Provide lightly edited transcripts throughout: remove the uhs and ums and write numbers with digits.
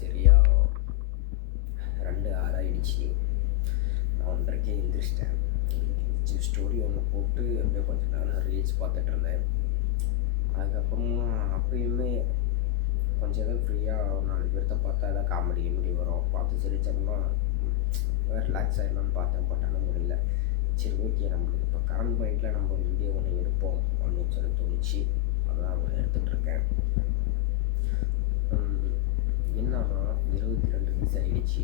சரியா 2:06 ஆயிடுச்சு. நான் 1:30க்கே எந்திரிச்சிட்டேன். எந்திரிச்சு ஸ்டோரி ஒன்று போட்டு அப்படியே கொஞ்ச நேரம் ரீல்ஸ் பார்த்துட்டு இருந்தேன். அதுக்கப்புறமா அப்பயுமே கொஞ்சம் ஏதோ ஃப்ரீயாக 4 பேர்த்த பார்த்தா ஏதாவது காமெடி கிமெடி வரும். பார்த்து சிரிச்சோம்னா ரிலாக்ஸ் ஆகிடலாம்னு பார்த்தேன். பட் ஆனால் முடியல. சரி ஓகே, நம்மளுக்கு இப்போ கரண்ட் பாயிண்டில் நம்ம ஒரு வீடியோ ஒன்று எடுப்போம் அப்படின்னு சொல்லி தோணுச்சு. அதான் எடுத்துகிட்ருக்கேன். என்னன்னா 22 வயசு ஆகிடுச்சு.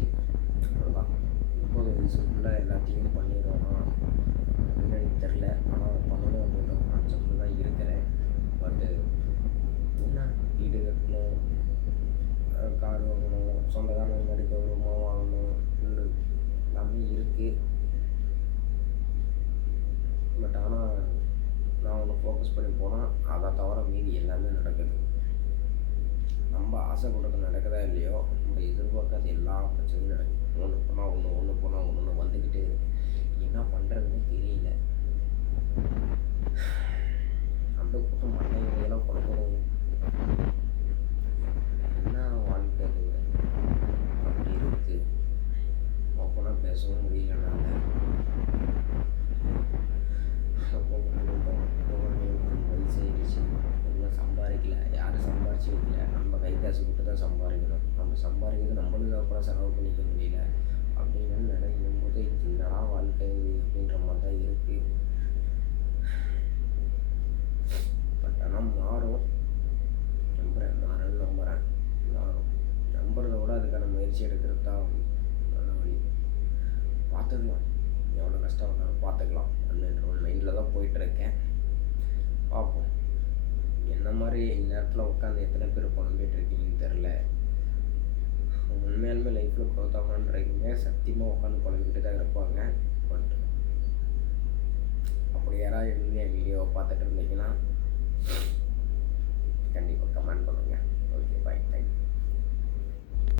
அவ்வளோதான். 30 வயசுக்குள்ளே எல்லாத்தையும் பண்ணிடுவோன்னா அப்படின்னு எனக்கு தெரில. ஆனால் பண்ணணும் அப்படின்ற ஒரு கான்செப்டில் தான் இருக்கிறேன். பட்டு என்ன வீடு கட்டணும், கார் வாங்கணும், சொந்தக்காரங்க மாதிரி கௌரவமாக வாங்கணும், எல்லாமே இருக்குது. பட் ஆனால் நான் ஒன்று ஃபோக்கஸ் பண்ணி போனால் அதை தவிர மீதி எல்லாமே நடக்குது. நம்ம ஆசைப்படுறது நடக்குதா இல்லையோ, நம்ம எதிர்பார்க்காத எல்லா பிரச்சனையும் நடக்குது. ஒன்று போனால் ஒன்று வந்துக்கிட்டு என்ன பண்ணுறதுன்னு தெரியல. அந்த பக்கம் மண்டைகளெல்லாம் குழப்பணும். என்ன வாழ்க்கை அது அப்படி இருக்குது. ஓப்பனாக பேசவும் முடியலனால வயசாகிடுச்சு. ஒன்றும் சம்பாதிக்கல, யாரும் சம்பாரிச்சு வைக்கல. நம்ம கை காசு கொடுத்து தான் சம்பாதிக்கணும். நம்ம சம்பாதிக்கிறது நம்மளுக்கு அப்புறம் செலவு பண்ணிக்க முடியல அப்படின்னு நினைக்கும் போது என்னடா வாழ்க்கை அப்படின்ற மாதிரி தான் இருக்குது. பட் ஆனால் மாறும். நம்புகிறேன். மாறும். நம்புறத விட அதுக்கான முயற்சி எடுக்கிறது தான் நல்ல வழி. பார்த்துக்கலாம், எவ்வளோ கஷ்டம் வந்தாலும் பார்த்துக்கலாம் அப்படின்ற ஒரு மைண்டில் தான் போயிட்டுருக்கேன். பார்ப்போம். என்ன மாதிரி இந்நேரத்தில் உட்காந்து எத்தனை பேர் புலம்பிகிட்டு இருக்கீங்கன்னு தெரில. உண்மையாலுமே லைஃப்பில் க்ரோத் ஆகணுன்றீங்க, சத்தியமாக உட்காந்து புலம்பிக்கிட்டு தான் இருப்பாங்க. பட் அப்படி யாராவது இருந்து என் வீடியோவை பார்த்துட்டு இருந்தீங்கன்னா